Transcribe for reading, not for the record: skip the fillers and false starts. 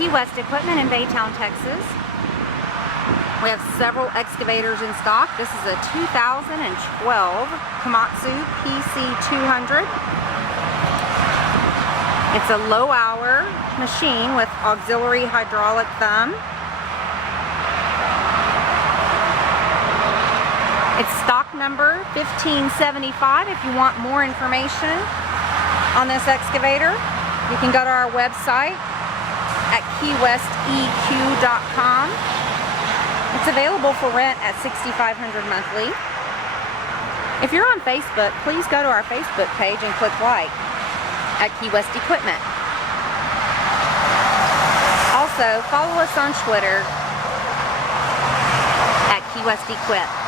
KeeWest equipment in Baytown, Texas. We have several excavators in stock. This is a 2012 Komatsu PC200. It's a low-hour machine with auxiliary hydraulic thumb. It's stock number 1575. If you want more information on this excavator, you can go to our website at KeeWestEQ.com. It's available for rent at $6,500 monthly. If you're on Facebook, please go to our Facebook page and click like at KeeWest Equipment. Also, follow us on Twitter at KeeWest Equip.